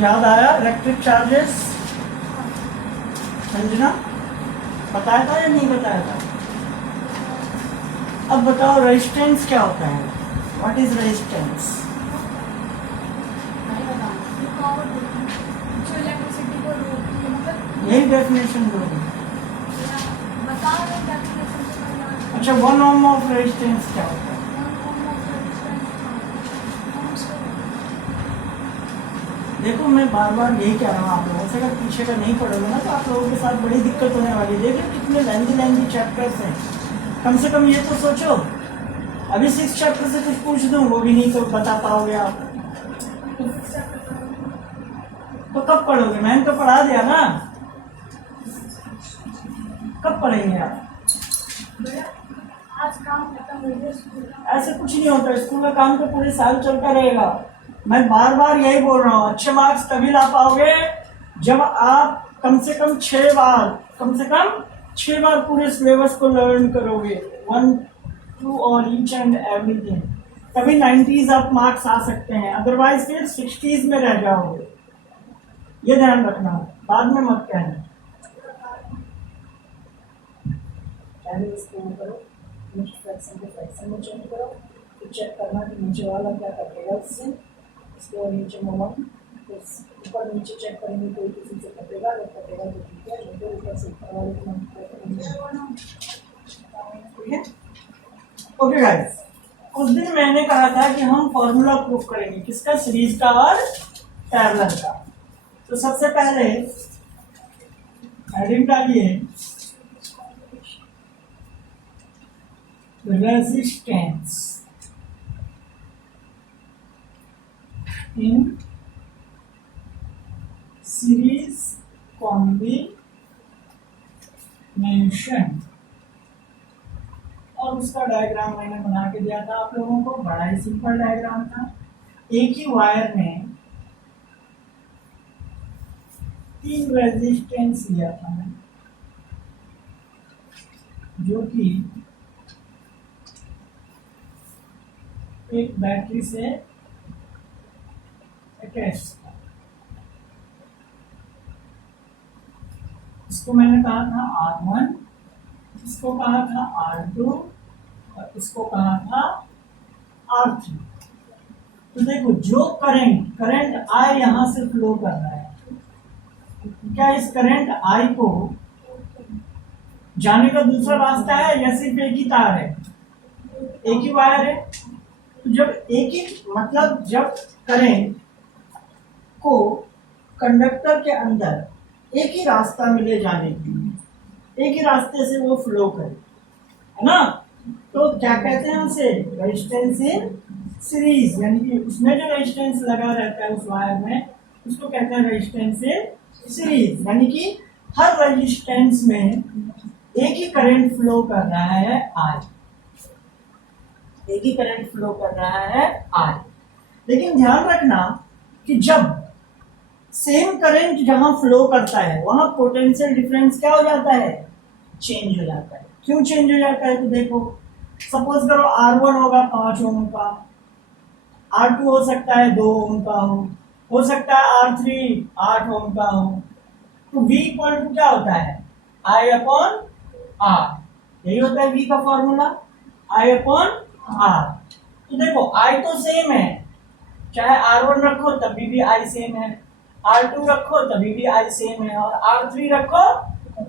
याद आया electric charges? Sanjana बताया था या नहीं बताया था? अब बताओ रेजिस्टेंस क्या होता है? What is resistance? यही डेफिनेशन दोगे? अच्छा, 1 ओम ऑफ रेजिस्टेंस क्या होता है? देखो मैं बार बार यही कह रहा हूँ आप लोगों से, अगर पीछे का नहीं पढ़ोगे ना तो आप लोगों के साथ बड़ी दिक्कत होने वाली है। देखिए कितने लेंथी चैप्टर्स हैं, कम से कम ये तो सोचो। अभी 6 चैप्टर से कुछ पूछ दूं वो भी नहीं तो बता पाओगे आप, तो कब पढ़ोगे? मैंने तो पढ़ा दिया ना, कब पढ़ेंगे आप? आज काम खत्म हो गया। ऐसे कुछ नहीं होता, स्कूल का काम तो पूरे साल चलता रहेगा। मैं बार बार यही बोल रहा हूँ, अच्छे मार्क्स तभी ला पाओगे जब आप कम से कम 6 बार पूरे सिलेबस को लर्न करोगे, 1 2 और ईच एंड एवरीथिंग, तभी 90s आप मार्क्स आ सकते हैं, अदरवाइज फिर 60s में रह जाओगे। ये ध्यान रखना, बाद में मत कहना। इसको करो, फ्रैक्शन के फ्रैक्शन में चेंज करो, फिर चेक करना कि नीचे वाला क्या कटेगा इससे, इसके नीचे में 1, तो ऊपर नीचे चेक करेंगे कोई किसी से कटेगा, अगर कटेगा तो ठीक है, नहीं तो ऊपर से ऊपर वाले को ठीक है। ओके गाइस, उस दिन मैंने कहा था कि हम फॉर्मूला प्रूफ करेंगे, किसका? सीरीज का और पैरेलल का। तो सबसे पहले हेडिंग डालिए रेजिस्टेंस इन सीरीज कॉम्बिनेशन, और उसका डायग्राम मैंने बना के दिया था आप लोगों को, बड़ा ही सिंपल डायग्राम था। एक ही वायर में 3 रेजिस्टेंस लिया था मैंने, जो कि एक बैटरी से अटैच था। इसको मैंने कहा था R1, इसको कहा था R2 और इसको कहा था R3। तो देखो जो करंट I यहां से फ्लो कर रहा है, क्या इस करंट I को जाने का दूसरा रास्ता है या सिर्फ एक ही तार है? एक ही वायर है। तो जब एक ही मतलब जब करंट को कंडक्टर के अंदर एक ही रास्ता मिले जाने के लिए, एक ही रास्ते से वो फ्लो करे, है ना, तो क्या कहते हैं उसे? रेजिस्टेंस इन सीरीज, यानी कि उसमें जो रेजिस्टेंस लगा रहता है उस वायर में, उसको कहते हैं रेजिस्टेंस इन सीरीज, यानी कि हर रेजिस्टेंस में एक ही करंट फ्लो कर रहा है I, एक ही करंट फ्लो कर रहा है I। लेकिन ध्यान रखना कि जब सेम करंट जहां फ्लो करता है वहां पोटेंशियल डिफरेंस क्या हो जाता है? चेंज हो जाता है। क्यों चेंज हो जाता है? तो देखो, सपोज करो R1 होगा 5 ओम का, R2 हो सकता है 2 ओम का हो सकता है R3 8 ओम का हो। तो V इक्वल टू क्या होता है? I अपॉन R, यही होता है V का फॉर्मूला, I अपॉन R। तो देखो I तो सेम है, चाहे R1 रखो तभी भी I सेम है, R2 रखो तभी भी I सेम है, और R3 रखो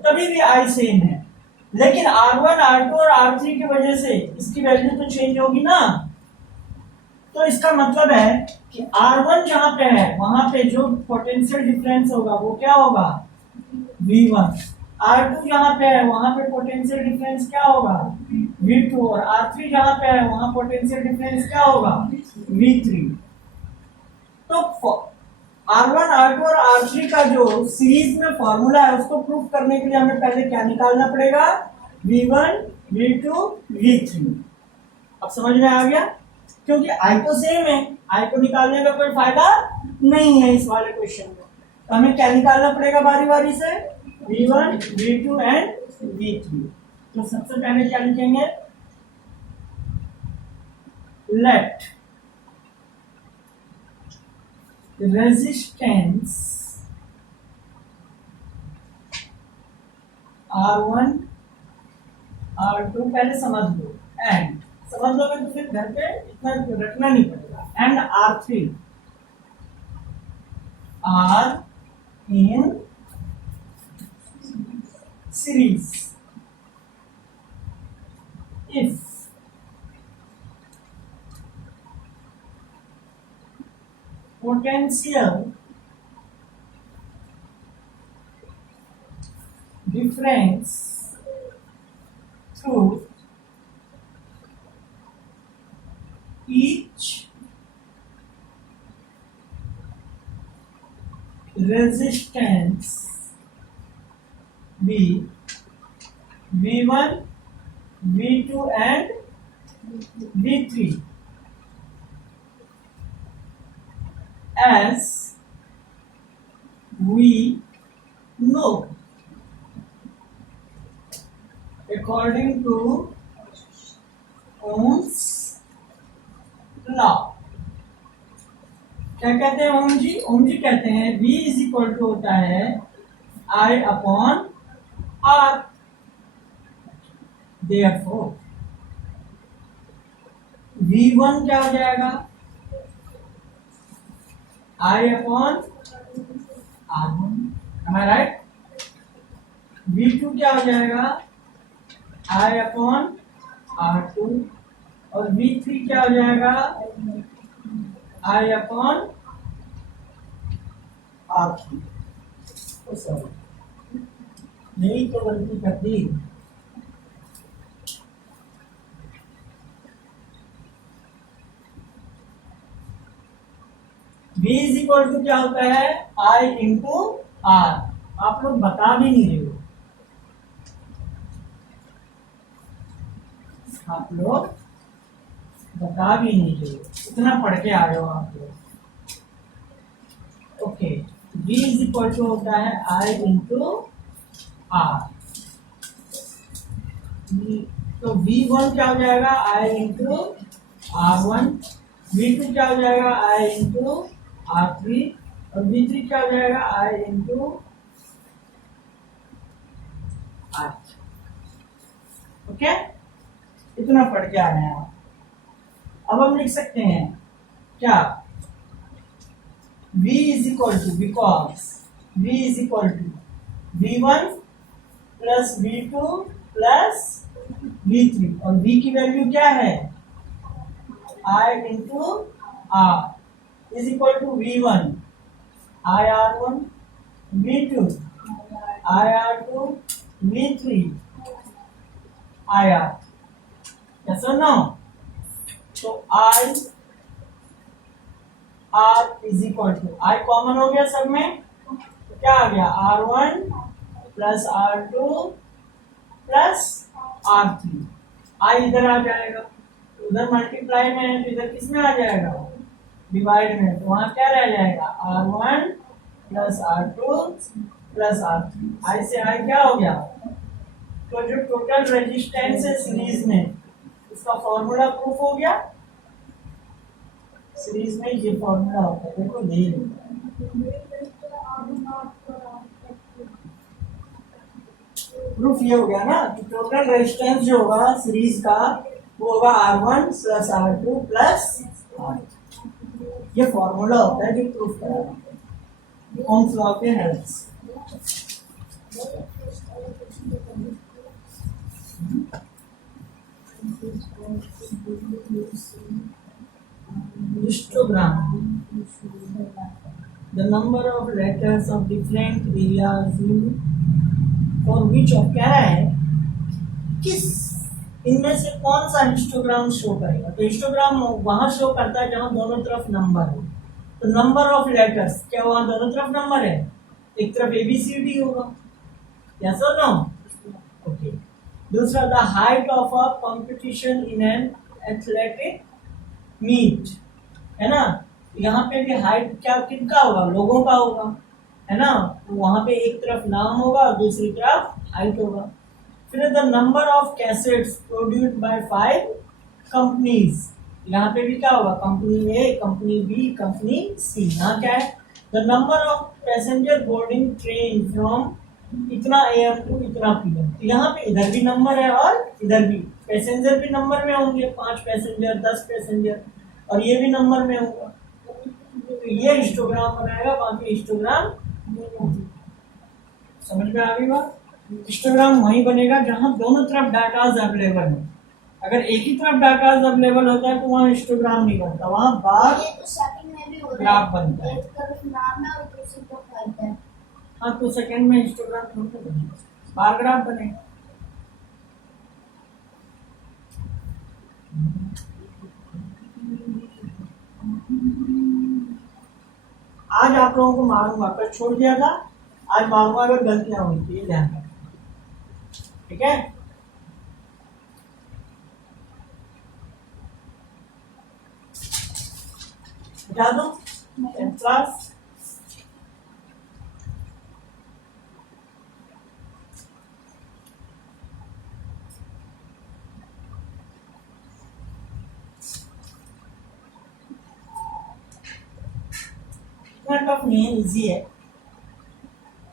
तभी भी I सेम है। लेकिन R1, R2 और R3 की वजह से इसकी वैल्यू तो चेंज होगी ना। तो इसका मतलब है कि R1 जहां पे है वहां पे जो पोटेंशियल डिफरेंस होगा वो क्या होगा? V1। R2 जहां पे है वहां पे पोटेंशियल डिफरेंस क्या होगा? V2। और R3 जहां पे है वहां पोटेंशियल डिफरेंस क्या होगा? V3। तो R1, R2 और R3 का जो सीरीज में फॉर्मूला है उसको प्रूफ करने के लिए हमें पहले क्या निकालना पड़ेगा? V1, V2, V3। अब समझ में आ गया? क्योंकि I तो सेम है, I को निकालने का कोई फायदा नहीं है इस वाले क्वेश्चन में। तो हमें क्या निकालना पड़ेगा बारी बारी से? V1, V2 and V3। तो सबसे पहले क्या लिखेंगे? लेट रेजिस्टेंस R1 R2 पहले समझ लो, एंड समझ लोगे तो फिर घर पे इतना रखना नहीं पड़ेगा, and R3 are in series if potential difference through each resistance be V1, V2 and V3 as we know according to Ohm's law। क्या कहते हैं ओम जी? ओम जी कहते हैं V इज इक्वल टू होता है I upon R। Therefore V1 क्या हो जाएगा? I upon R1, am I right? V2 क्या हो जाएगा? I अपॉन R2 और V3 क्या हो जाएगा? I upon R3। तो सॉरी, यही तो गलती कर दी। V इज इक्वल टू क्या होता है? I into R। आप लोग बता भी नहीं रहे हो, आप लोग बता भी नहीं रहे हो, इतना पढ़ के आ रहे हो आप लोग। Okay, V is equal to होता है I इंटू R। तो V1 क्या हो जाएगा? I into R1। V2 क्या हो जाएगा? I इंटू R3 और V3 क्या हो जाएगा? I into R। ओके, इतना पढ़ के आ रहे हैं आप। अब हम लिख सकते हैं क्या? V is equal to, because V is equal to V1 plus V2 plus V3 और V की वैल्यू क्या है? I into R is equal to V1 I R1, V2 I R2, V3 I R। yes or no? तो I R is equal to, I common हो गया सब में, तो क्या आ गया? R1 plus R2 plus R3। I इधर आ जाएगा, उधर मल्टीप्लाई में है तो इधर किस में आ जाएगा? डिवाइड में, तो वहां क्या रह जाएगा? R1 plus R2 plus R3। I से I क्या हो गया? तो जो टोटल रेजिस्टेंस है सीरीज में, इसका फॉर्मूला प्रूफ हो गया। सीरीज में ये फॉर्मूला होता है, देखो यही प्रूफ ये हो गया ना कि टोटल रेजिस्टेंस जो होगा सीरीज का वो होगा R1 plus R2 plus R। ये फॉर्मूला होता है जो प्रूफ कराना ओम्स लॉ के हेल्प से। Histogram, the number of letters of different areas for which of कह रहा है किस इनमें से कौन सा हिस्टोग्राम शो करेगा? तो हिस्टोग्राम वहां शो करता है जहां दोनों तरफ नंबर हो। तो नंबर ऑफ लेटर्स क्या वहां दोनों तरफ नंबर है? एक तरफ ABCD होगा, यस और नो? ओके। दूसरा, the height of a competition in an athletic meet, है ना? यहाँ पे भी हाइट क्या किनका होगा? लोगों का होगा, है ना? तो वहां पे एक तरफ नाम होगा और दूसरी तरफ हाइट होगा। फिर the number of cassettes produced by 5 companies, यहाँ पे भी क्या होगा, कंपनी ए, कंपनी बी, कंपनी सी। यहाँ क्या है, the number of passenger boarding train from इतना AM टू इतना PM। तो यहाँ पे इधर भी नंबर है और इधर भी पैसेंजर भी नंबर में होंगे, 5 पैसेंजर, 10 पैसेंजर, और ये भी नंबर में होगा। तो ये हिस्टोग्राम बनाएगा, बाकी हिस्टोग्राम नहीं होगी। समझ में आ गई बात? हिस्टोग्राम वहीं बनेगा जहां दोनों तरफ डाटाज अवेलेबल है। अगर एक ही तरफ डाटाज अवेलेबल होता है तो वहाँ हिस्टोग्राम नहीं बनता, वहाँ बार ये तो सेकंड में भी हो रहा ग्राफ बनता है। एक तरफ नाम है और दूसरी तरफ फाइल है। हाँ, तो सेकंड में हिस्टोग्राम थोड़ी बनेगा, बार ग्राफ बनेगा। आज आप लोगों को मारूंगा, कल छोड़ दिया था, आज मारूंगा अगर गलतियां हुई थी, ये ध्यान रखना, ठीक है? बता दो क्लास। टफ नहीं है, इजी है,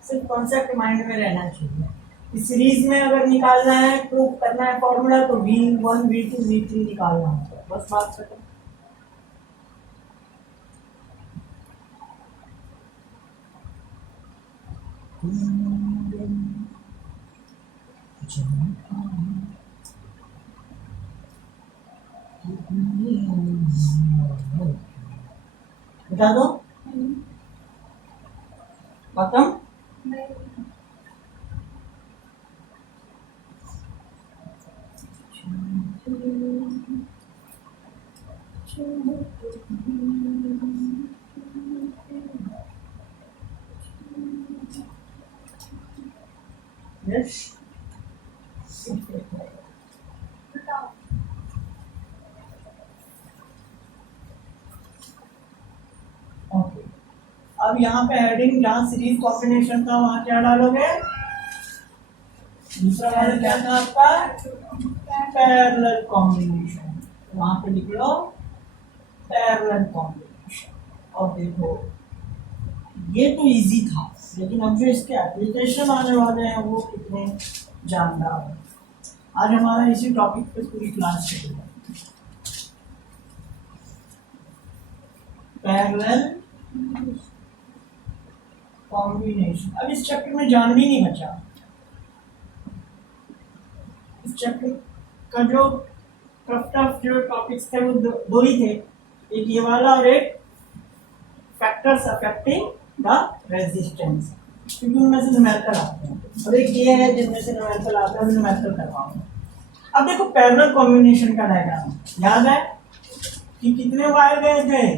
सिर्फ कॉन्सेप्ट माइंड में रहना चाहिए। इस सीरीज में अगर निकालना है, प्रूव करना है फॉर्मूला, तो V1 V2 V3 निकालना होता है, बस बात खत्म। बता दो खत्म। Yes, okay. अब यहाँ पे हेडिंग जहाँ सीरीज कॉम्बिनेशन था वहाँ क्या डालोगे? दूसरा वाला क्या था आपका? Parallel combination. वहाँ पे लिख लो पैरेलल कॉम्बिनेशन। और देखो ये तो इजी था, लेकिन अब जो इसके एप्लीकेशन आने वाले हैं वो कितने जानदार हैं। आज हमारा इसी टॉपिक पे पूरी क्लास चलेगा, पैरेलल कॉम्बिनेशन। अब इस चैप्टर में जान भी नहीं बचा। इस चैप्टर का जो टफ जो टॉपिक्स थे वो दो ही थे, एक ये वाला और एक फैक्टर्स अफेक्टिंग द रेजिस्टेंस, क्योंकि उनमें से न्यूमेरिकल आते हैं, और एक ये है जिनमें से न्यूमेरिकल आता है, न्यूमेरिकल करवाऊंगा। अब देखो पैरेलल कॉम्बिनेशन का डायग्राम याद है कि कितने वायर गए थे?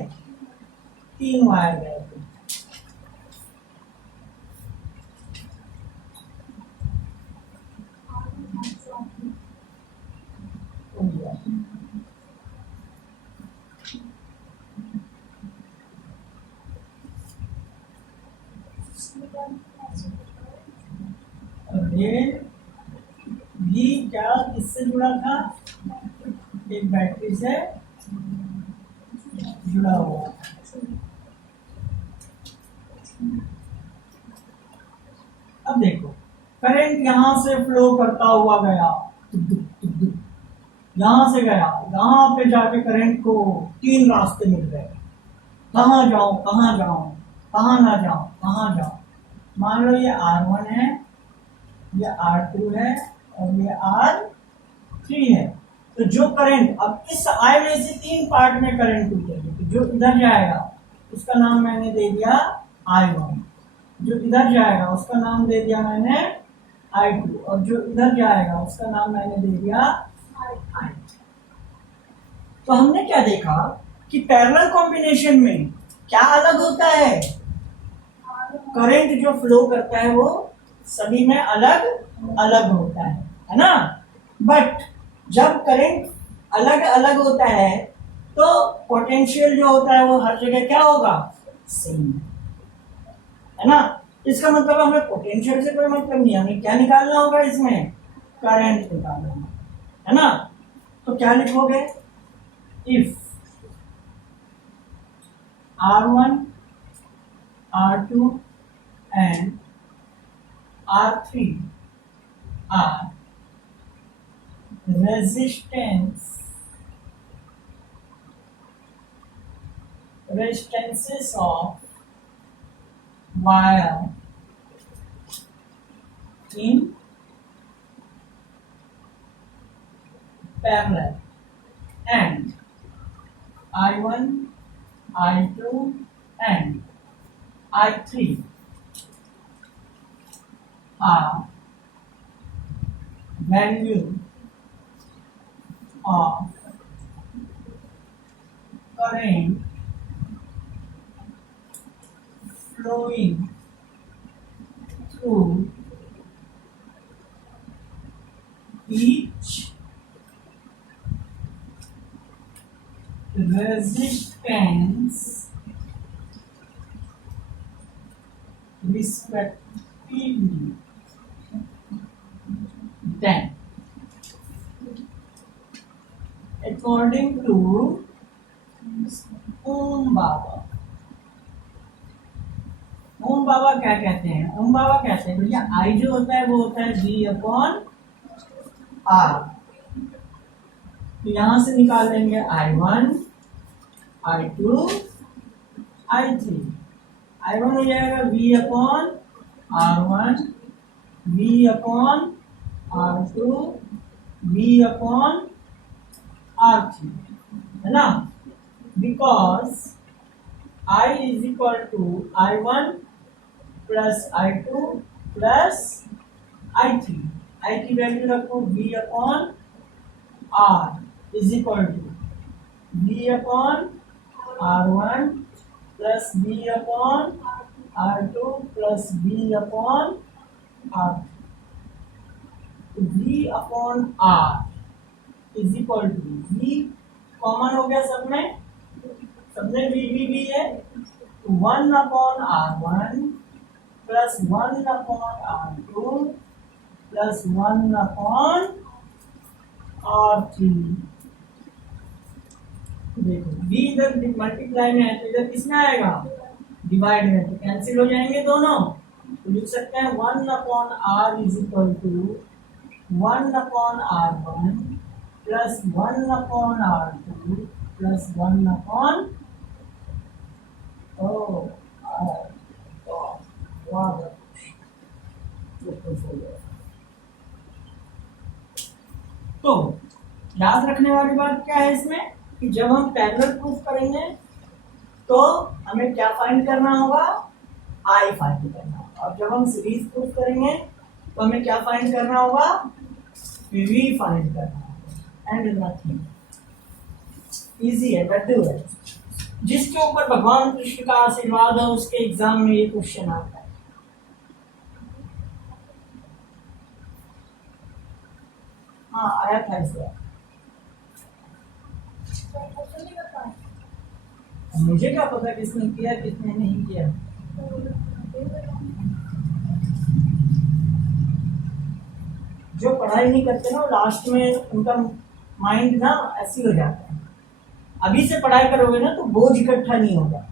3 वायर गए थे। रेल भी क्या किससे जुड़ा था? एक बैटरी से जुड़ा हुआ। अब देखो करंट यहां से फ्लो करता हुआ गया, यहां से गया, यहां पे जाके करंट को 3 रास्ते मिल गए, कहाँ जाऊं कहाँ जाऊं, कहाँ ना जाऊं कहाँ जाऊं। मान लो ये R1 है, ये R2 है और ये R3 है। तो जो करंट अब इस आई में से 3 पार्ट में करंट टूटेगी, तो जो इधर जाएगा उसका नाम मैंने दे दिया I1, जो इधर जाएगा उसका नाम दे दिया मैंने I2, और जो इधर जाएगा उसका नाम मैंने दे दिया I। तो हमने क्या देखा कि पैरेलल कॉम्बिनेशन में क्या अलग होता है? करंट जो फ्लो करता है वो सभी में अलग अलग होता है ना। बट जब करंट अलग अलग होता है तो पोटेंशियल जो होता है वो हर जगह क्या होगा? सेम, है ना। इसका मतलब हमें पोटेंशियल से कोई मतलब नहीं, हमें क्या निकालना होगा? इसमें करंट निकालना है ना। तो क्या लिखोगे? If R1, R2 and R3 are resistances of wire in parallel, and I1, I2 and I3 are value of current flowing through each resistance respectively. Then, according to ओम बाबा क्या कहते हैं? ओम बाबा कहते हैं भैया आई जो होता है वो होता है V अपॉन R। तो यहां से निकाल लेंगे I1, I2, I3। I1 हो जाएगा V upon R1, V upon R2, V upon R3, है ना? Because I is equal to I1 plus I2 plus I3। I की वैल्यू रखो V upon R is equal to V upon R1 plus V upon R2 plus V upon R3। V upon R is equal to V common हो गया सबने V है, 1 upon R1 plus 1 upon R2 plus 1 upon R3। देखो V इधर multiply में है तो इधर किसमें आएगा? डिवाइड में, तो कैंसिल हो जाएंगे दोनों। तो लिख सकते हैं 1 upon R is equal to 1 upon R1 plus 1 upon R2 plus 1 upon तो याद रखने वाली बात क्या है इसमें कि जब हम पैरेलल प्रूफ करेंगे तो हमें क्या फाइंड करना होगा? आई फाइंड करना होगा। और जब हम सीरीज प्रूफ करेंगे तो हमें क्या फाइंड करना होगा? वी फाइंड करना होगा। एंड नथिंग, इजी है, लड्डू है। जिसके ऊपर भगवान कृष्ण का आशीर्वाद है उसके एग्जाम में ये क्वेश्चन आता है। हाँ आया था इस बार। मुझे क्या पता किसने किया किसने नहीं किया। जो पढ़ाई नहीं करते ना लास्ट में उनका माइंड ना ऐसी हो जाता है। अभी से पढ़ाई करोगे ना तो बोझ इकट्ठा नहीं होगा।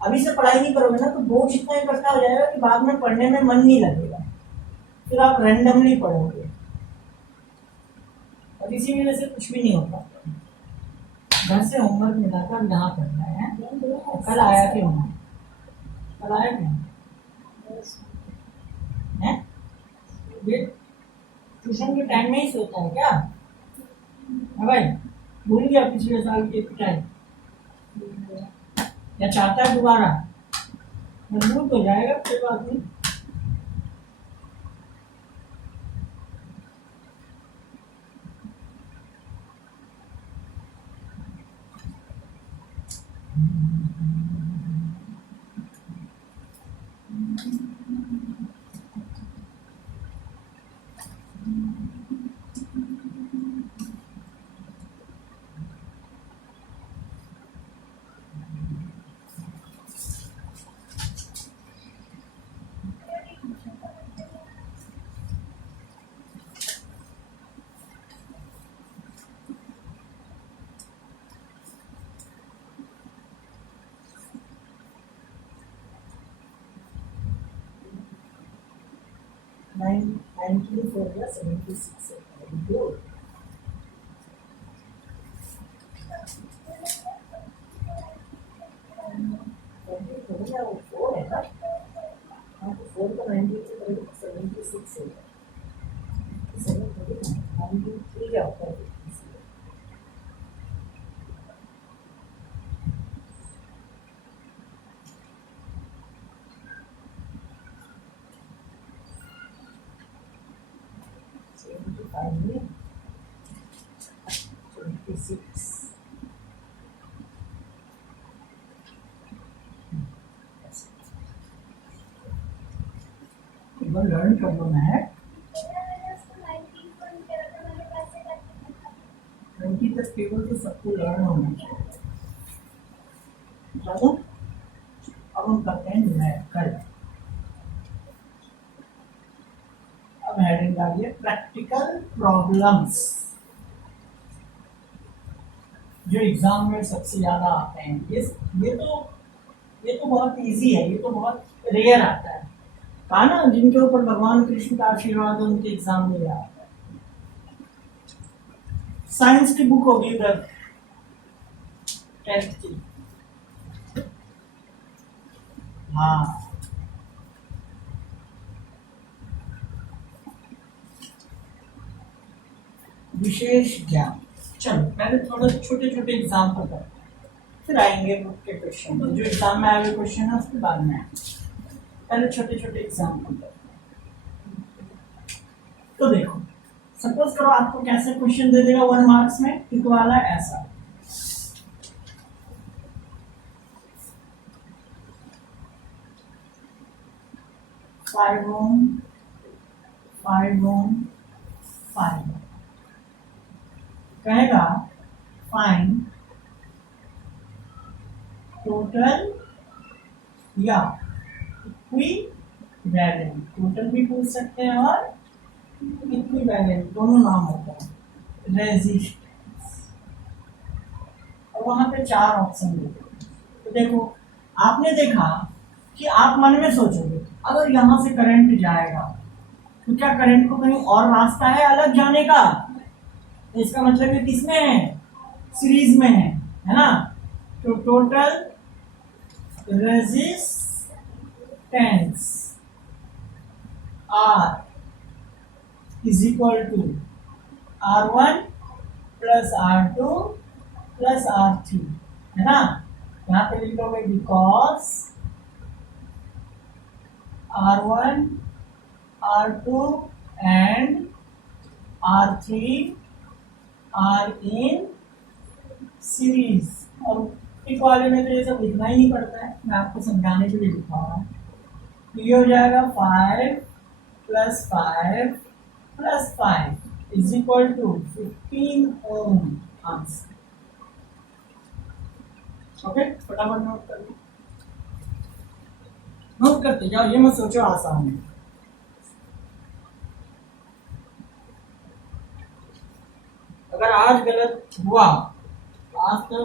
अभी से पढ़ाई नहीं करोगे ना तो बोझ इतना इकट्ठा हो जाएगा कि बाद में पढ़ने में मन नहीं लगेगा, फिर आप रैंडमली पढ़ोगे और इसी वजह से कुछ भी नहीं होता। घर से होमवर्क मिला था, यहाँ पढ़ना है। कल आया कि होमवर्क? कल आया क्या है? ट्यूशन के टाइम में ही सोता है क्या? भाई भूल गया पिछले साल की पिटाई, या चाहता है दोबारा? मजबूत हो जाएगा, कोई बात नहीं। 94 या 76 है। Very good. थोड़ी ना, वो 4 है ना। हाँ, तो 4 को 90 से करेंगे तो 76 है। 7 थोड़ी ना, 93 क्या होता है इसलिए। में 26 लर्न कर लो है। 20 तक टेबल तो सबको लर्न होना चाहिए। चलो अब हम करते हैं न्यूमेरिकल। अब हेडिंग डालिए प्रैक्टिकल प्रॉब्लम्स, जो एग्जाम में सबसे ज्यादा आते हैं। ये तो बहुत इजी है, ये तो बहुत रेयर आता है। कहा ना, जिनके ऊपर भगवान कृष्ण का आशीर्वाद है उनके एग्जाम में आता है। साइंस की बुक होगी उधर 10th की। हाँ, विशेष ज्ञान। चलो पहले थोड़ा छोटे छोटे एग्जाम्पल करते हैं, फिर आएंगे बुक के क्वेश्चन। जो एग्जाम में आए हुए क्वेश्चन है उसके बाद में पहले छोटे छोटे एग्जाम्पल करते हैं। तो देखो, सपोज करो आपको कैसे क्वेश्चन दे देगा 1 मार्क्स में, टिक वाला ऐसा। फाइव ओम 5 कहेगा फाइंड टोटल या इक्विवेलेंट। टोटल भी पूछ सकते हैं और इक्विवेलेंट, दोनों नाम होता है। रेजिस्टेंस, और वहां पे 4 ऑप्शन देते हैं। तो देखो, आपने देखा कि आप मन में सोचोगे अगर यहां से करंट जाएगा तो क्या करंट को कहीं और रास्ता है अलग जाने का? तो इसका मतलब ये किसमें है? सीरीज में है ना। तो total resistance R is equal to R1 plus R2 plus R3, है ना। यहां पे लिख लो because R1 R2 and R3 are in series. और टिक वाले में तो ये सब लिखना ही नहीं पड़ता है, मैं आपको समझाने के लिए लिखा रहा हूँ। ये हो जाएगा 5 plus 5 plus 5 is equal to 15 ohm answer. Okay, फटाफट नोट कर लो, नोट करते जाओ, ये मत सोचो आसान है। अगर आज गलत हुआ, आज तो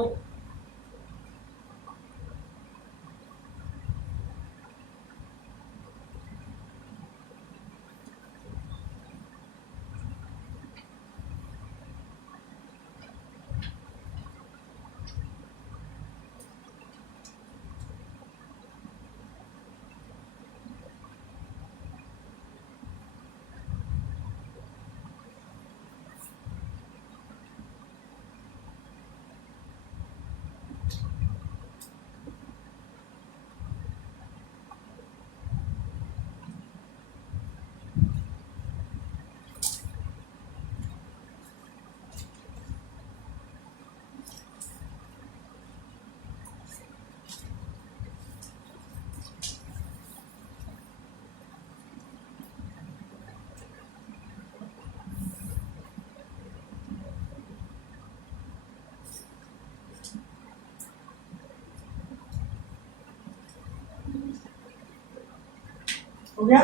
हो गया।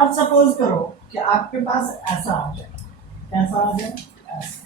अब सपोज करो कि आपके पास ऐसा आ जाए, कैसा आ जाए? ऐसा।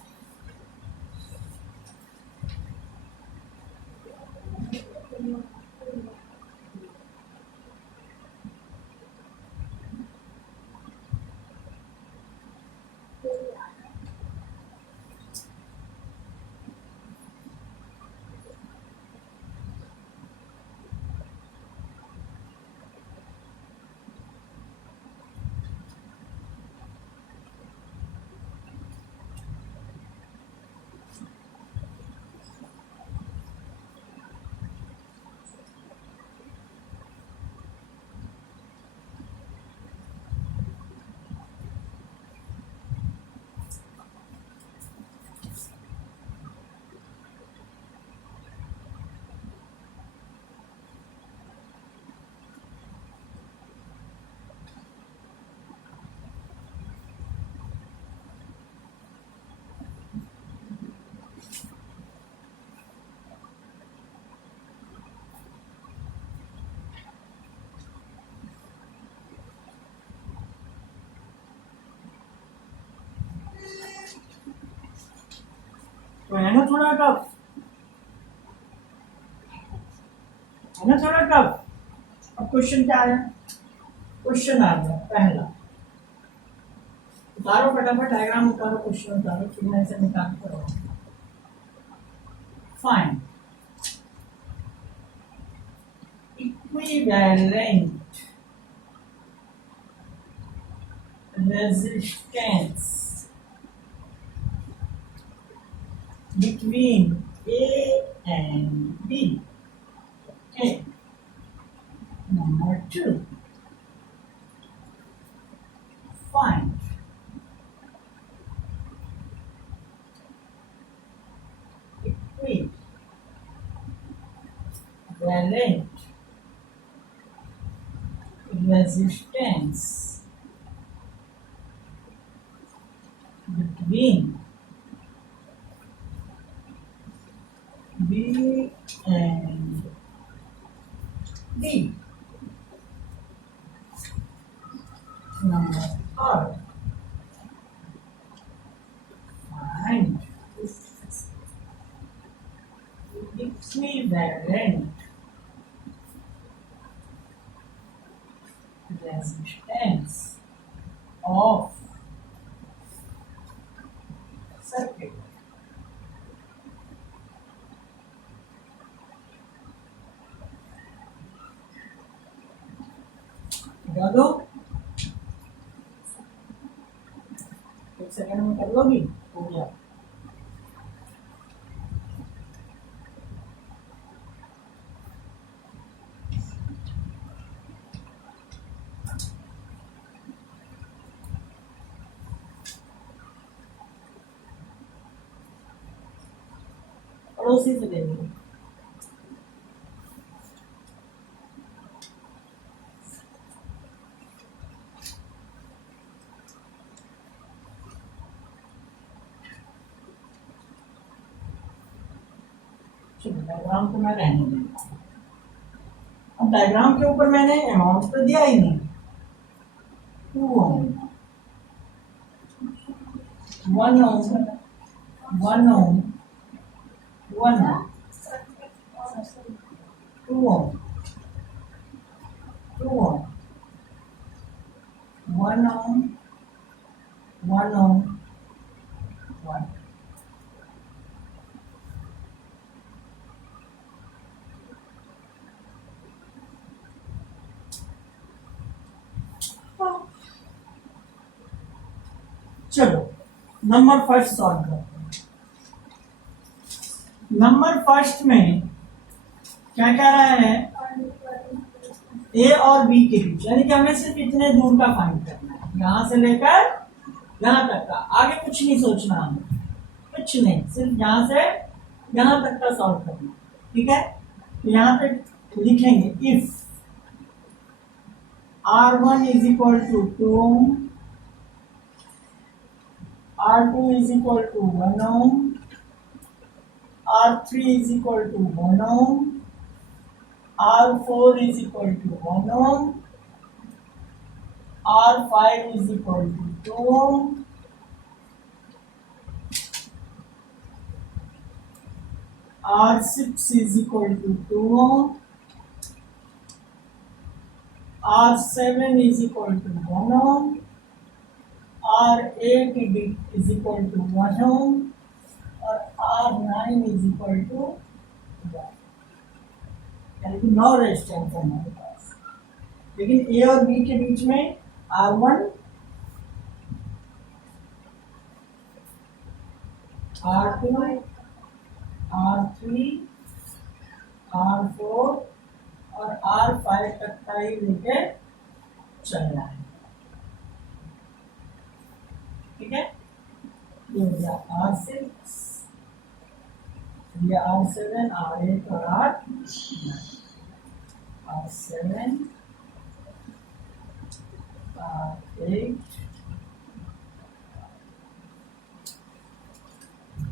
तो है ना थोड़ा टफ, है ना थोड़ा टफ। अब क्वेश्चन क्या है, क्वेश्चन आ गया पहला, उतारो फटाफट डायग्राम उतारो, क्वेश्चन उतारो, फिर मैं इसे निकाल करो। Find equivalent resistance between A and B. Okay. Number 2. Find equivalent resistance between B and D. Number 3. Find equivalent resistance of circuit. बता दो, एक सेकंड में कर लोगी, हो गया। पड़ोसी से देंगे। डायग्राम तो मैं रहने देता हूँ। अब डायग्राम के ऊपर मैंने अमाउंट तो दिया ही नहीं। 2 ओम, 1 ओम, 1 ओम, 1 ओम, 2 ओम, 2 ओम, 1 ओम, 1 ओम, 1। चलो नंबर फर्स्ट सॉल्व करते हैं। नंबर फर्स्ट में क्या कह रहा है, ए और बी के बीच, यानी कि हमें सिर्फ इतने दूर का फाइंड करना है, यहां से लेकर यहां तक का, आगे कुछ नहीं सोचना हमें, कुछ नहीं, सिर्फ यहां से यहां तक का सॉल्व करना। ठीक है, तो यहां पे लिखेंगे if R1 is equal to 2 ohm, R2 is equal to 1 ohm, R3 is equal to 1 ohm, R4 is equal to 1 ohm, R5 is equal to 2 ohm, R6 is equal to 2 ohm, R7 is equal to 1 ohm, R8 is equal to 1 ohm और R9 is equal to 1। यानी कि 9 resistance है हमारे पास, लेकिन ए और B के बीच में R1, R2, R3, R4 और R5 तक का ही लेके चलना है। ठीक है, ये हो गया R6, ये R7, R8 और R9, R7, R8।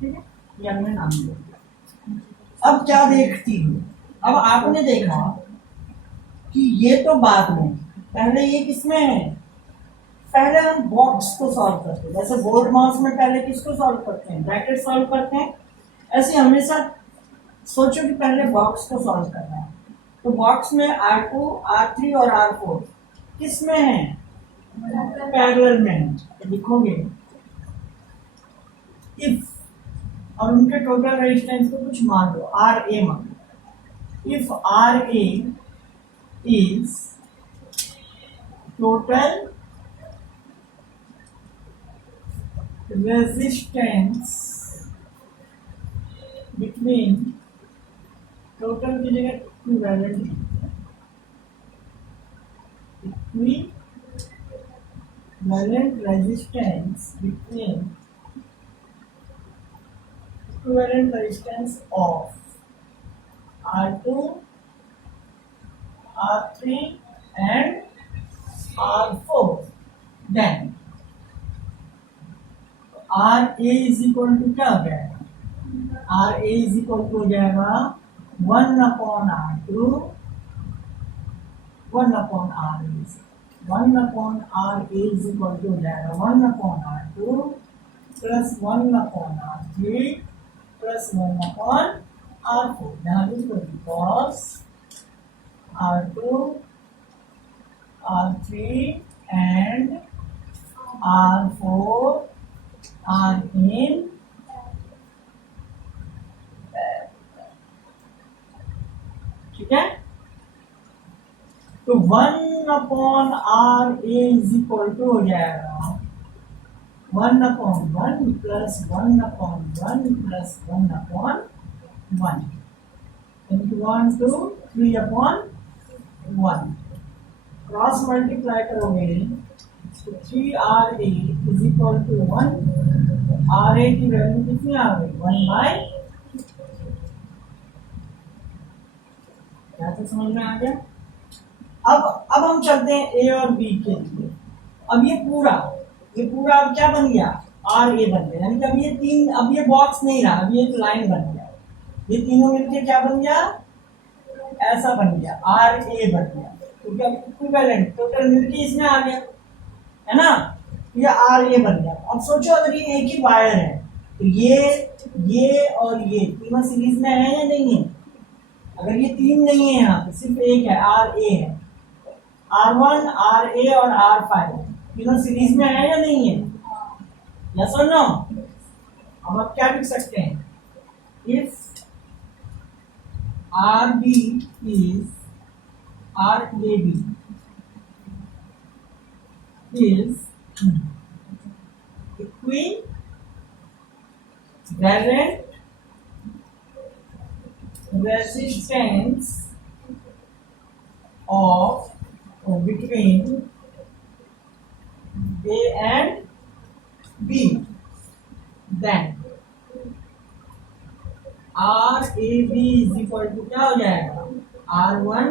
ठीक है, ये हमने नाम दिया। अब क्या देखती हूँ, अब आपने देखा कि ये तो बाद में, पहले ये किसमें है, पहले हम बॉक्स को सॉल्व करते हैं। जैसे बोर्ड मास में पहले किसको सॉल्व करते हैं, ब्रैकेट सॉल्व करते हैं, ऐसे हमेशा सोचो कि पहले बॉक्स को सॉल्व करना है, तो बॉक्स में R2, R3 और R4 किस में है? पैरेलल में है। तो लिखोगे इफ, और उनके टोटल रेजिस्टेंस को कुछ मान लो, RA मान लो। If RA is total resistance between, total की जगह equivalent, equivalent resistance between, equivalent resistance of R2, R3 and R4, then RA is equal to क्या हो जाएगा? RA is equal to हो जाएगा 1 upon R2, 1 upon RA, 1 upon RA is equal to हो जाएगा 1 upon R2 plus 1 upon R3 plus 1 upon R4. यहाँ लिखो because R2, R3 and R4 are in ठीक है। तो 1 upon RA is equal to हो जाएगा 1 upon 1 plus 1 upon 1 plus 1 upon 1 into 1 to 3 upon 1, cross multiply करोगे तो 3RA is equal to 1, RA की वैल्यू कितनी आ गई? 1/, क्या तो समझ में आ गया? अब हम चलते हैं ए और बी के लिए। अब ये पूरा अब क्या बन गया? RA बन गया, यानी कि अब ये तीन, अब ये बॉक्स नहीं रहा, अब ये एक लाइन बन गया। ये तीनों मिलके क्या बन गया? ऐसा बन गया, RA बन गया, क्योंकि अब इक्विवेलेंट टोटल मिलके इसमें आ गया, है ना? ये RA बन गया। अब सोचो अगर ये एक ही वायर है तो ये और ये तीनों सीरीज में है या नहीं है? अगर ये तीन नहीं है, यहाँ पे सिर्फ एक है, RA है, R1, RA और R5 तीनों सीरीज में है या नहीं है? यस और नो? अब आप क्या लिख सकते हैं? If RB is RAB is equivalent resistance of between A and B, then RAB is equal to क्या हो जाएगा? R1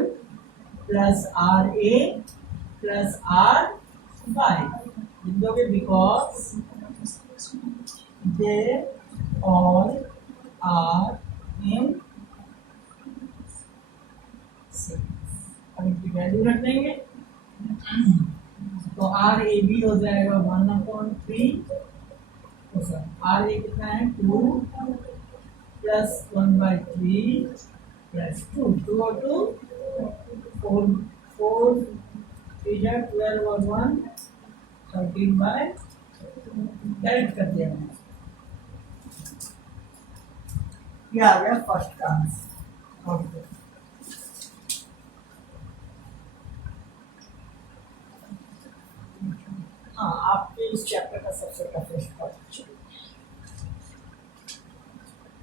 plus RA plus R5 लिखोगे because they all are in series। अब इनकी वैल्यू रख देंगे तो RAB हो जाएगा 1/3, तो सर RA कितना है? 2 plus 1/3 plus 2, 2 और 2 4, 4 12 और 1 13/, करेक्ट कर दिया मैंने। ये आ गया फर्स्ट का आंसर। ओके, हाँ, आपके इस चैप्टर का सबसे टफेस्ट पार्ट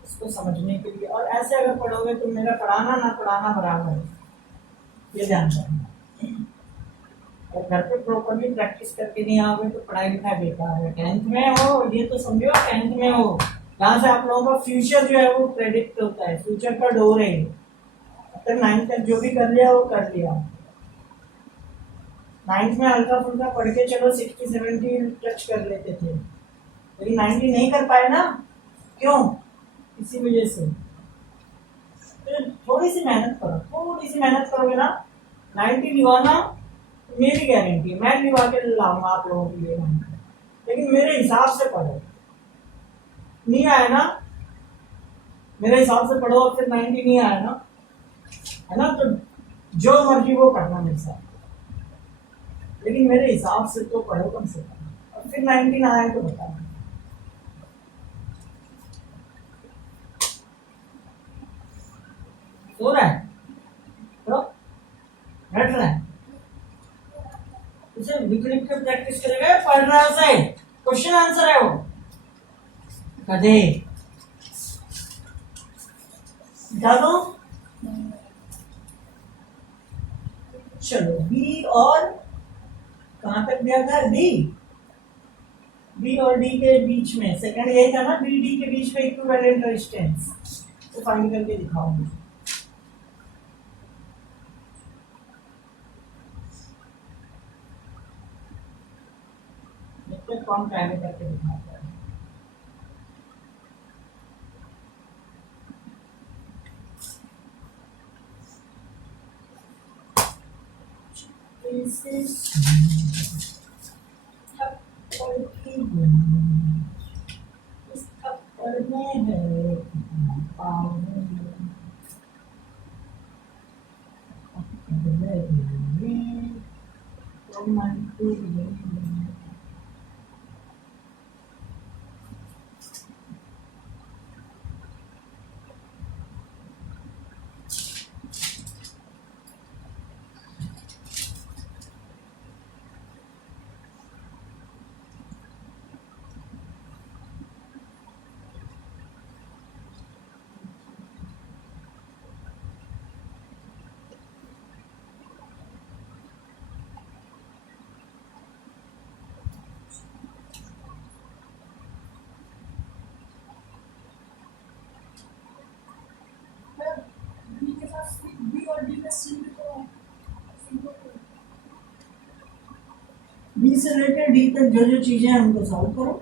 इसको समझने के लिए, और ऐसे अगर पढ़ोगे तो मेरा पढ़ाना ना पढ़ाना बराबर है, ये ध्यान रखना। और घर पे प्रॉपर्ली प्रैक्टिस करके नहीं आओगे तो पढ़ाई लिखाई बेकार है। 10th में हो, ये तो समझो 10th में हो, जहाँ से आप लोगों का फ्यूचर जो है वो प्रेडिक्ट होता है, फ्यूचर का डोर है। तो 9th तक जो भी कर लिया वो कर लिया। 9th में हल्का फुल्का पढ़ के चलो 60-70 टच कर लेते थे, लेकिन 90 नहीं कर पाए ना, क्यों? इसी वजह से। तो थोड़ी सी मेहनत करो, थोड़ी सी मेहनत करोगे ना, 90 दिवाना मेरी गारंटी है, मैं दिवा के लाऊंगा आप लोगों के लिए, लेकिन मेरे हिसाब से पढ़ो। नहीं आए ना मेरे हिसाब से पढ़ो और फिर 90 नहीं आया ना, है ना, तो जो मर्जी वो करना मेरे साथ, लेकिन मेरे हिसाब से तो पढ़ो कम से कम, और फिर 90 ना आए तो बता। सो रहा है तो बैठ रहा है, उसे लिख लिख के प्रैक्टिस करेगा, पढ़ रहा है उसे, क्वेश्चन आंसर है वो कदे बता दो। चलो बी और कहां तक दिया था, डी, बी और डी के बीच में सेकंड यही था ना, बी डी के बीच में इक्विवेलेंट रेजिस्टेंस, तो फाइंड करके दिखाऊंगी। कौन पहले करके दिखाता है। इस थप्पड़ में है बी से लेकर डी तक जो जो चीजें हैं उनको सॉल्व करो,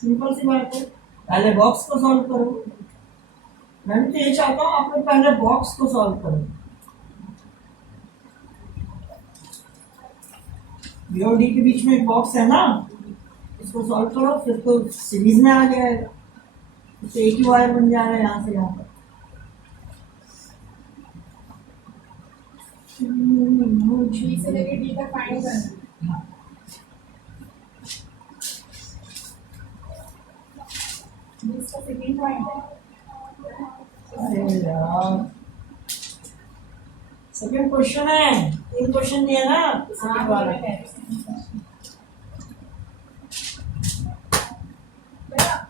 सिंपल सी बात है। पहले बॉक्स को सॉल्व करो, मैं भी तो ये चाहता हूँ आप लोग पहले बॉक्स को सॉल्व करो। बी और डी के बीच में एक बॉक्स है ना, इसको सॉल्व करो, फिर तो सीरीज में आ जाएगा, तो एक ही वायर बन जा रहा है यहाँ से यहाँ पर। से लेके डी तक फाइंड करना। हाँ। इसका सेकंड पॉइंट है। अरे यार सेकंड क्वेश्चन है, 3 क्वेश्चन दिए ना, सेकंड वाला है।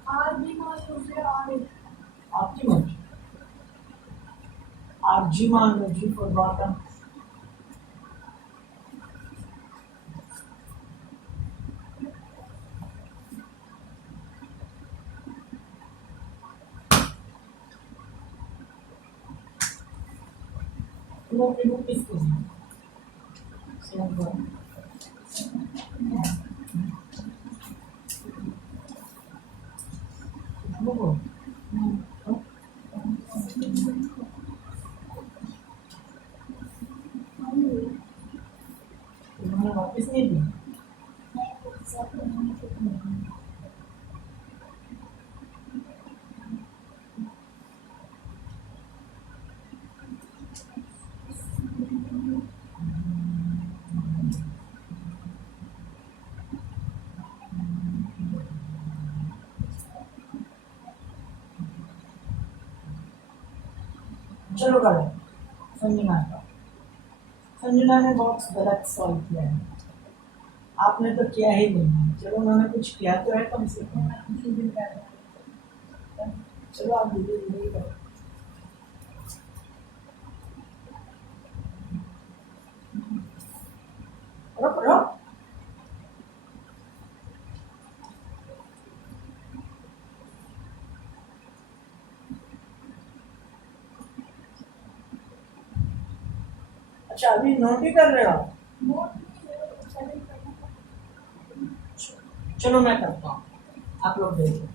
आर बी मान लो, फिर आर ए। आपकी मर्जी, आप जी मान लो, जी फॉर बॉटम। अपनी बुक किसको वापिस नहीं दी। चलो करो संजना का। संजना ने बॉक्स गलत सॉल्व किया है, आपने तो किया ही नहीं। चलो उन्होंने कुछ किया तो है कम से कम। चलो आप धीरे धीरे करो। करो करो। अच्छा अभी नोट ही कर रहे हो आप? चलो मैं करता हूँ, आप लोग देखो।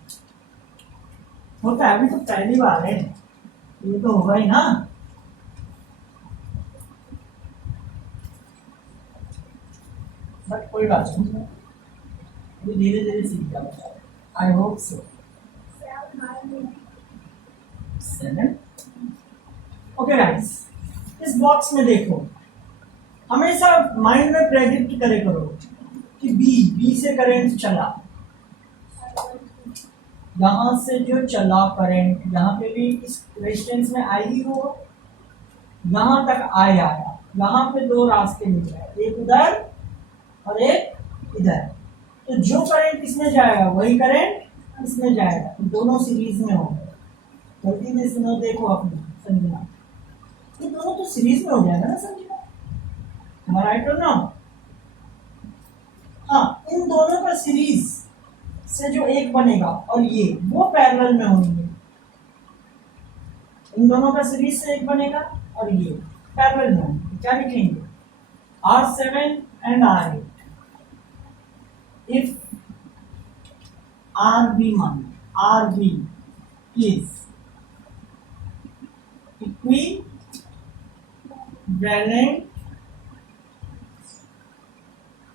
होता है, अभी तो पहली बार है, ये तो होगा ही ना। बट कोई बात नहीं, अभी धीरे धीरे सीख जाओ। I hope so. 7। Okay guys, इस बॉक्स में देखो, हमेशा माइंड में प्रेडिक्ट करे करो कि बी से करंट चला, यहां से जो चला करंट यहाँ पे भी इस रेजिस्टेंस में आई ही हो, यहां तक आया, यहाँ पे दो रास्ते निकले, एक उधर और एक इधर, तो जो करंट इसमें जाएगा वही करंट इसमें जाएगा, तो दोनों सीरीज में हो गए। गलती से सुनो, देखो अपनी समझना, ये दोनों तो सीरीज में हो जाएगा ना, समझना हमारा राइट और ना। हाँ, इन दोनों का सीरीज से जो एक बनेगा और ये वो पैरेलल में होंगे, इन दोनों का सीरीज से एक बनेगा और ये पैरेलल में होंगे। क्या लिखेंगे? R7 and R8 if RB is equivalent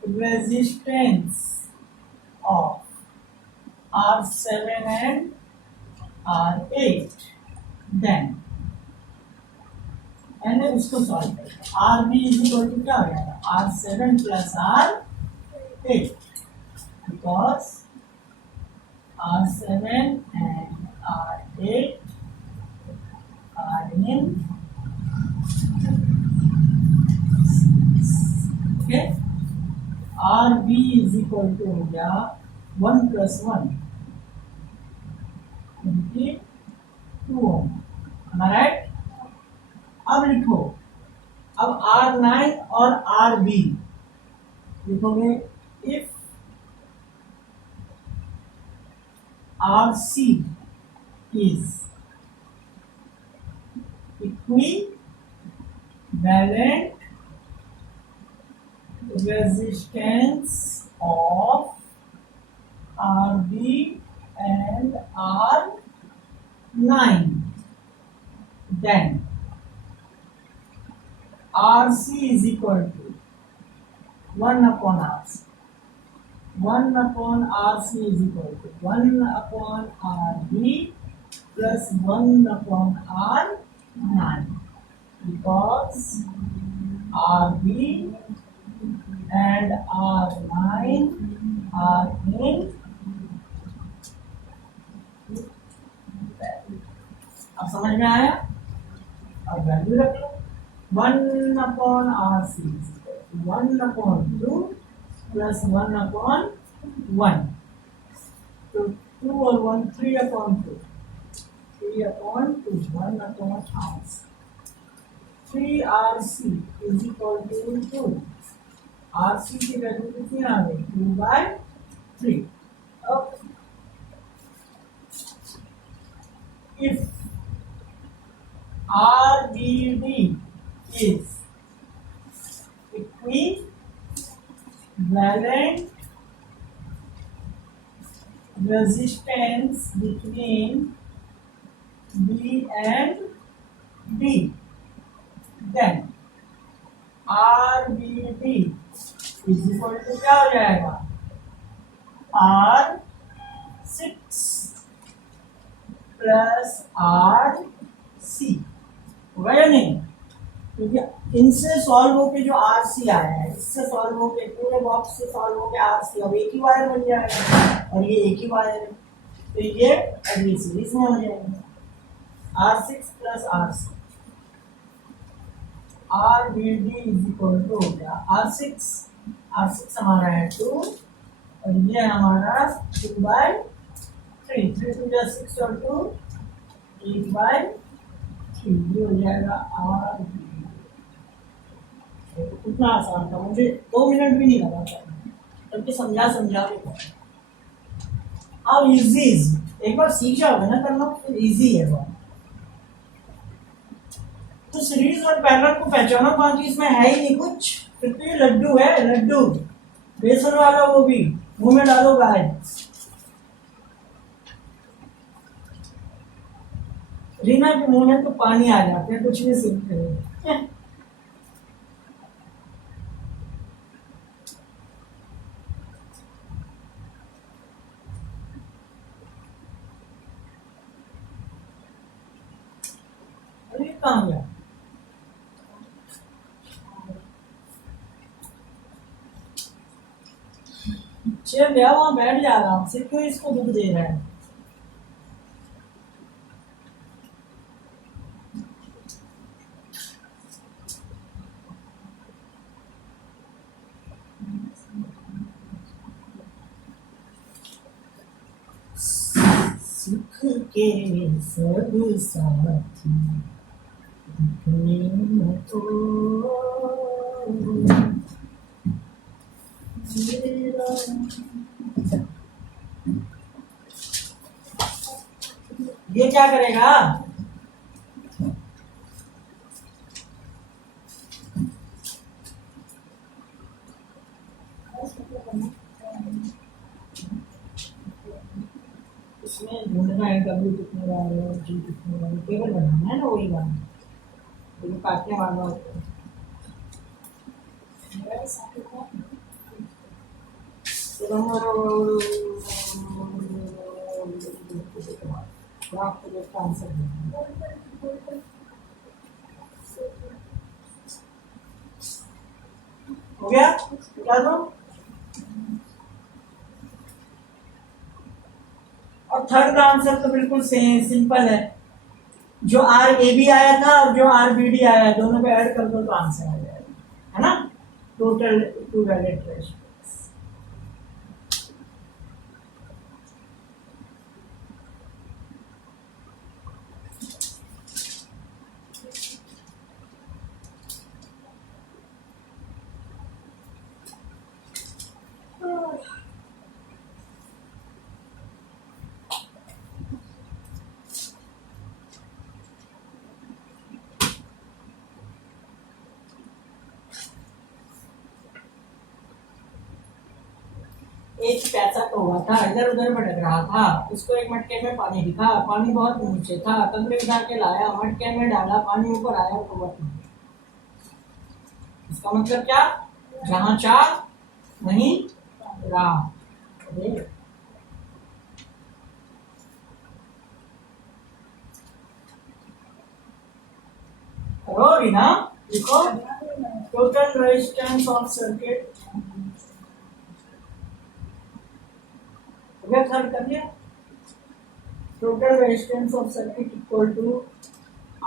resistance of R7 and R8, then मैंने उसको सॉल्व किया, RB इज इक्वल टू क्या हो जाएगा? R7 plus R8, because R7 and R8 are in okay. RB is equal to हो गया 1 plus 1 2 ओम, right. अब लिखो, अब R9 और RB लिखोगे, if RC is equivalent resistance of RB and R9, then RC is equal to 1 upon RC. 1 upon RC is equal to 1 upon RB plus 1 upon R9, because RB and R9 are in, अब समझ में आया? अब value रख लो, 1 upon RC is equal to 1 upon 2 plus 1 upon 1, तो 2 और 1 3 upon 2, 3 upon 2, 1 upon RC, 3RC is equal to 2, RC की value कितनी आ गई? 2/3। अब if RBD is equivalent resistance between B and D, then RBD is equal to क्या हो जाएगा? R6 plus RC, होगा या नहीं? क्योंकि इनसे सॉल्व होके जो RC आया है, इससे सॉल्व होके, पूरे बॉक्स से सॉल्व होके RC, अब एक ही वायर बन जाएगा और ये एक ही वायर है, तो ये अब ये सीरीज में हो जाएगा, R6 plus RC। RBD is equal to हो गया R6 हमारा है 2 और ये हमारा 2/3, 3 2 6 और 2 8/3, ये हो जाएगा RBD। कितना आसान था, मुझे 2 मिनट भी नहीं लगा था, बल्कि समझा के पढ़ा। अब इजी, एक बार सीख जाओगे ना करना, फिर इजी है बहुत। तो सीरीज और पैरेलल को पहचानो, बाकी इसमें है ही नहीं कुछ, फिर तो ये लड्डू है, लड्डू बेसन वाला, वो भी मुंह में डालो गाइस। रीना के मुंह में तो पानी आ जाते हैं कुछ भी सीखते हैं। कहाँ गया? चल गया, वहां बैठ जा आराम से, क्यों इसको दुख दे रहा है? सुख के सब साथी दुख में तो ये क्या करेगा? इसमें ढूंढना है W कितने बार है, G कितने बार है, टेबल बनाना है ना, वही बात ये काटने वाला होता है। आंसर हो गया, क्या दो? और थर्ड का आंसर तो बिल्कुल सिंपल है, जो आर ए बी आया था और जो आर बी डी आया है, दोनों को ऐड कर दो तो आंसर आ जाएगा, है ना? Total two valid ratio. एक प्यासा तो हुआ था, इधर उधर भटक रहा था, उसको एक मटके में पानी दिखा, पानी बहुत नीचे था, तंबू उठा के लाया, मटके में डाला, पानी ऊपर आया तो बहुत नीचे। इसका मतलब क्या? जहां चार वहीं राह। करो ना, देखो total resistance of circuit third कर दिया। Total resistance of circuit equal to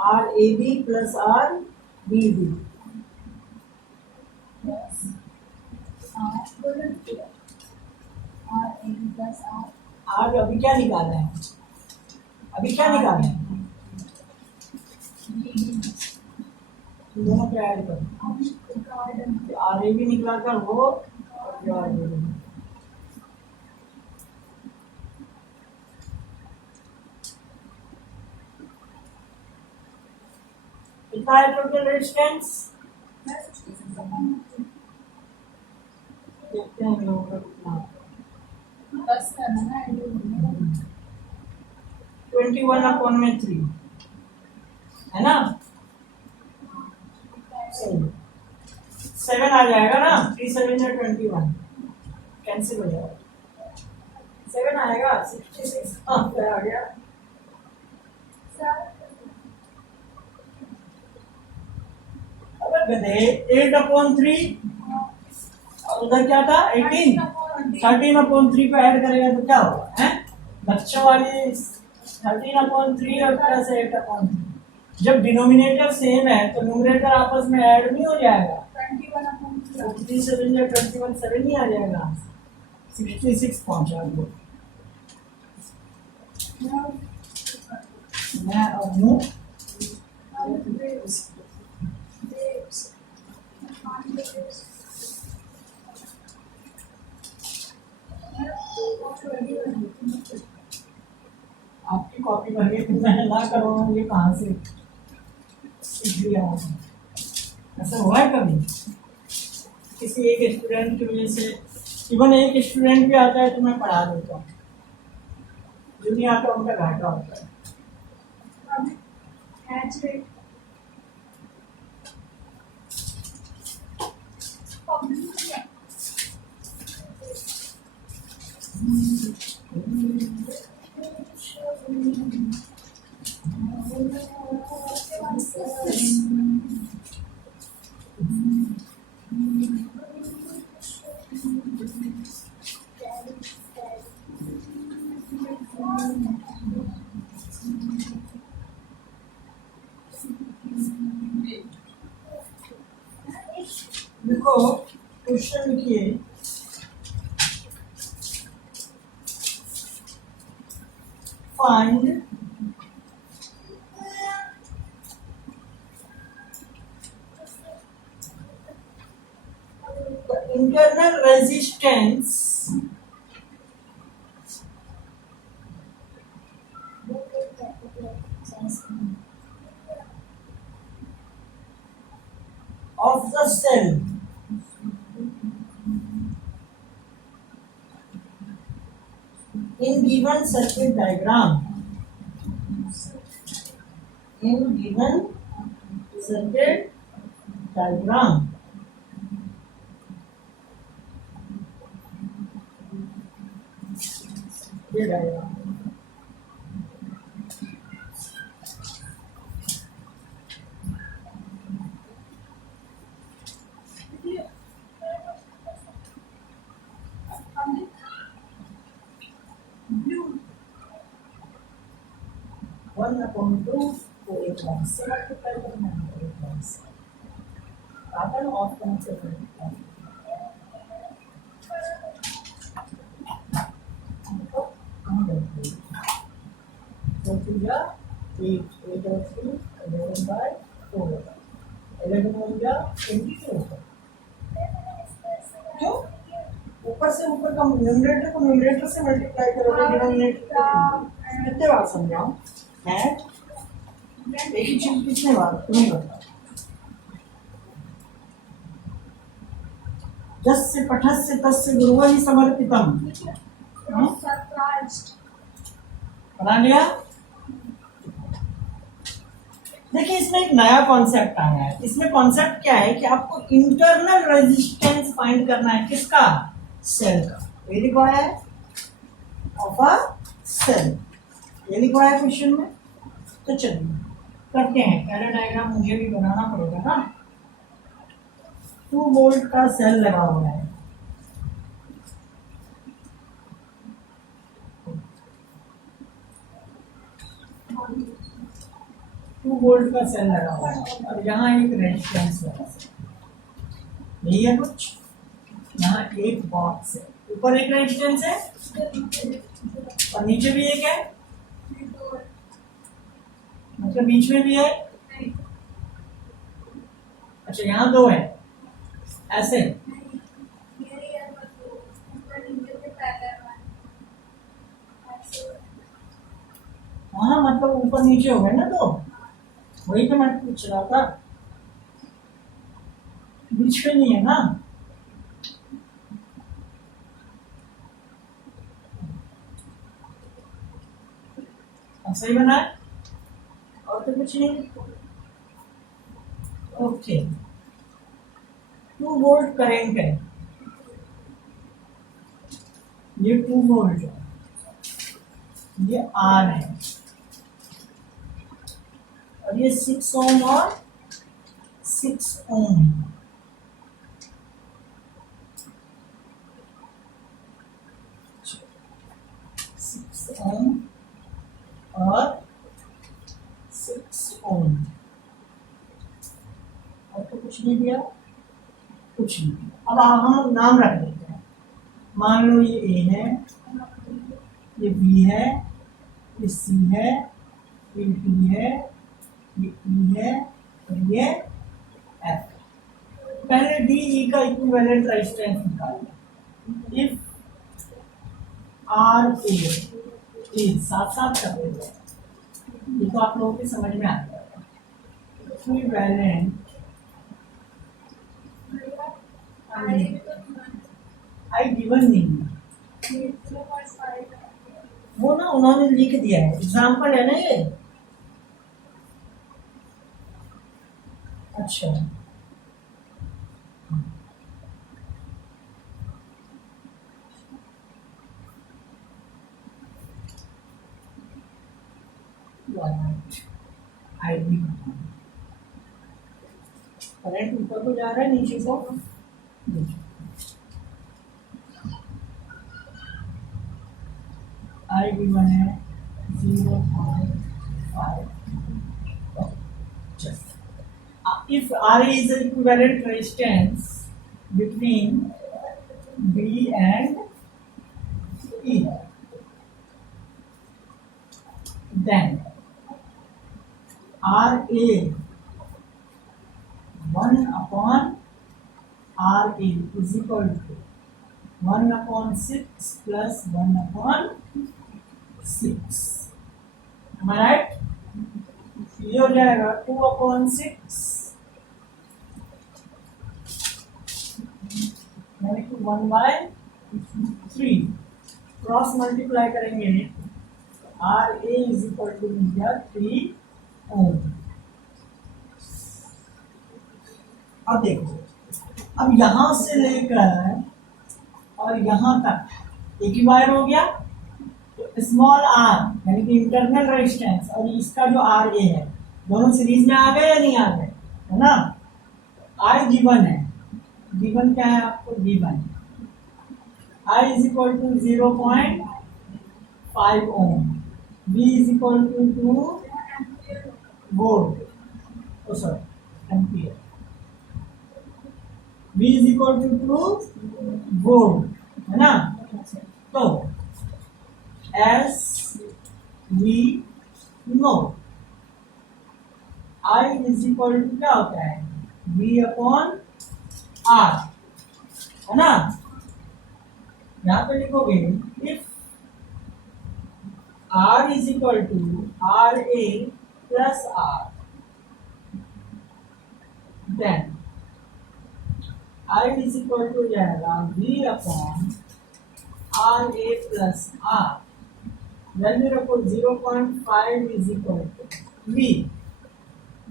R A B plus R B D. R अभी क्या निकाला है? अभी क्या निकाला है? दोनों को ऐड करो, आर ए बी निकला था वो और आर बी डी। कितना है टोटल रेजिस्टेंस? देखते हैं लोगों का कितना। 21/3 है ना? 7 आ जाएगा ना, 3 7 या 21 कैंसिल हो जाएगा, 7 आएगा, 66 आ गया। गधे 8/3 और उधर क्या था 18, 13/3 को ऐड करेगा तो क्या होगा? है बच्चों वाली 13/3 और प्लस 8/3। जब डिनोमिनेटर सेम है तो न्यूमरेटर आपस में ऐड नहीं हो जाएगा, 3 7 या 21 7 ही आ जाएगा, 66 पहुंचा दो। मैं और हूँ आपकी कॉपी भर के मैं ना करूँ, ये कहाँ से सीख लिया? ऐसा हुआ है कभी किसी एक स्टूडेंट की वजह से? इवन एक स्टूडेंट भी आता है तो मैं पढ़ा देता हूँ, जो नहीं आता उनका घाटा होता है। देखो क्वेश्चन लिखिए, find the internal resistance of the cell in given circuit diagram. In given circuit diagram. ये diagram. वन अपॉन टू को एक वन से मल्टीप्लाई करना है, एक वन से आता है ऑफ करने से मल्टीप्लाई कहाँ बैठे तो पूजा 8 और 3 11/4 11 हो गया 22 क्यों ऊपर से ऊपर का न्यूमरेटर को न्यूमरेटर से मल्टीप्लाई करोगे डिनोमिनेटर कितने बार समझाऊं मैं एक ही चीज कितने बार तुम्हें बताओ। जस्य पठस्य तस्य गुरुवहि समर्पितम बना लिया। देखिए इसमें एक नया कॉन्सेप्ट आया है। इसमें कॉन्सेप्ट क्या है कि आपको इंटरनल रेजिस्टेंस फाइंड करना है, किसका, सेल का। ये लिखा है ऑफ अ सेल, ये लिखा है क्वेश्चन में। तो चलिए करते हैं, पहले डायग्राम मुझे भी बनाना पड़ेगा ना। 2 वोल्ट का सेल लगा हुआ है, टू वोल्ट का सेल लगा हुआ है और यहाँ एक रेजिस्टेंस लगा है, यही है कुछ। यहाँ एक बॉक्स है, ऊपर एक रेजिस्टेंस है और नीचे भी एक है, मतलब बीच में भी है। अच्छा यहाँ 2 है, ऐसे हाँ, मतलब ऊपर नीचे हो गए ना, तो वही तो मैं पूछ रहा था, बीच में नहीं है ना। सही बना है और तो कुछ नहीं। ओके 2 वोल्ट करंट है, ये 2 वोल्ट है, ये आर है और ये 6 ओम और 6 ओम। ओम और 6 ओम और तो कुछ नहीं दिया, कुछ नहीं दिया। अब हम नाम रख देते हैं, मान लो ये ए है, ये बी है, ये सी है, ये डी है, ये ई है और ये एफ। पहले डी ई का इक्विवेलेंट रेजिस्टेंस निकालना। इफ आर ए साथ साथ कर देते हैं, ये तो आप लोगों की समझ में आ जाएगा। इक्विवेलेंट आई गिवन नहीं है, वो ना उन्होंने लिख दिया है, एग्जाम्पल है ना ये। अच्छा आईडी करंट ऊपर को जा रहा है, नीचे को आई गिवन है if RA is the equivalent resistance between B and E, then RA 1 upon RA is equal to 1 upon 6 plus 1 upon 6. Am I right? ये हो जाएगा 2 upon 6 यानी कि 1 by 3. क्रॉस मल्टीप्लाई करेंगे RA is equal to 3 ohm. अब देखो, अब यहां से लेकर और यहां तक एक ही वायर हो गया, तो स्मॉल आर यानी कि इंटरनल रेजिस्टेंस और इसका जो आर ए है दोनों सीरीज में आ गए या नहीं आ गए, है ना. आई गिवन है, गिवन क्या है आपको, given I is equal to 0.5 ohm, b is equal to 2 volt, oh sorry ampere, b is equal to 2 volt, है ना. तो as we know I is equal to क्या होता है, V upon R, है ना. यहाँ पे लिखोगे if R is equal to RA plus R, then I is equal to हो जाएगा V upon RA plus R. Value रखो 0.5 is equal to V,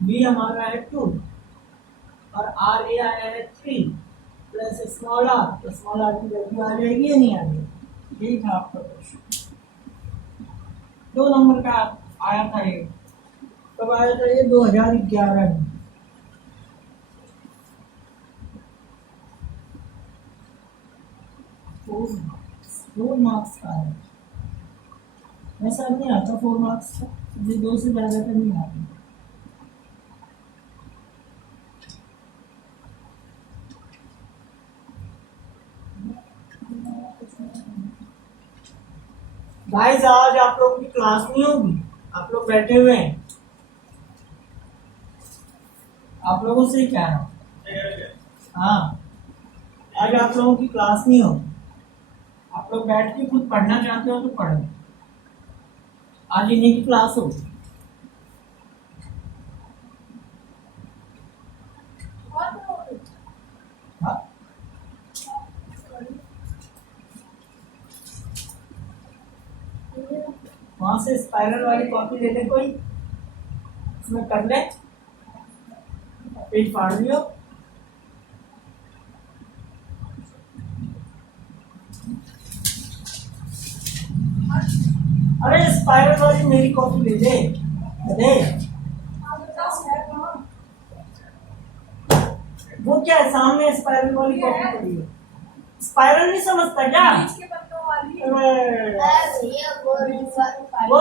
V हमारा है 2 और R A आया है 3 प्लस स्मॉल r, तो स्मॉल r की वैल्यू आ जाएगी या नहीं आ जाएगी. यही था आपका क्वेश्चन. 2 नंबर का आया था ये, कब आया था ये, 2011 में. फोर मार्क्स का है, ऐसा नहीं आता 4 मार्क्स का, ये 2 से ज्यादा का नहीं आता. गाइस आज आप लोगों की क्लास नहीं होगी, आप लोग बैठे हुए हैं, आप लोगों से क्या है. हाँ, आज आप लोगों की क्लास नहीं होगी, आप लोग बैठ के खुद पढ़ना चाहते हो तो पढ़ो. आज इन्हीं की क्लास होगी. हाँ? वहां से स्पाइरल वाली कॉपी ले ले कोई, इसमें कर ले, पेज फाड़ लियो. अरे स्पाइरल वाली मेरी कॉपी ले ले, दे. वो क्या है, सामने स्पाइरल वाली कॉपी पड़ी है. स्पाइरल नहीं समझता क्या? वो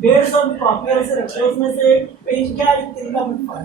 150 की कॉपी ऐसे रखो, उसमें से एक पेज क्या है, 3 का मत फाड़.